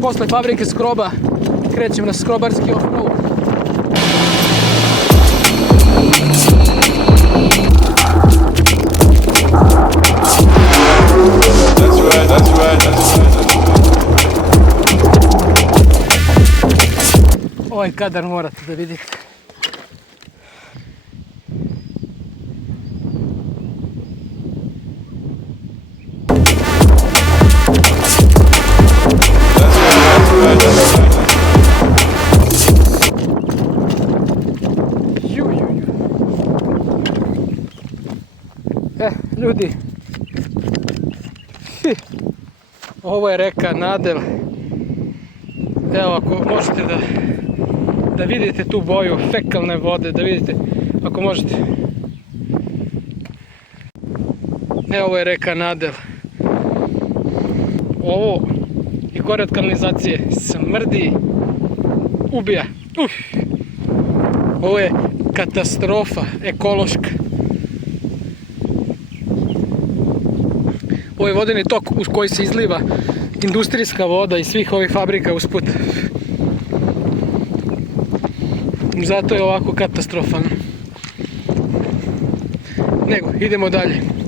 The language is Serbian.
posle fabrike skroba krećem na skrobarski off-road. Ovaj kadar morate da vidite. Ljudi, ovo je reka Nadel. Evo, ako možete da vidite tu boju fekalne vode, da vidite, ako možete. Evo, ovo je reka Nadel. Ovo i gore od kanalizacije smrdi, ubija. Ovo je katastrofa ekološka. Ovo je vodeni tok uz koji se izliva industrijska voda iz svih ovih fabrika usput. Zato je ovako katastrofalno. Nego, idemo dalje.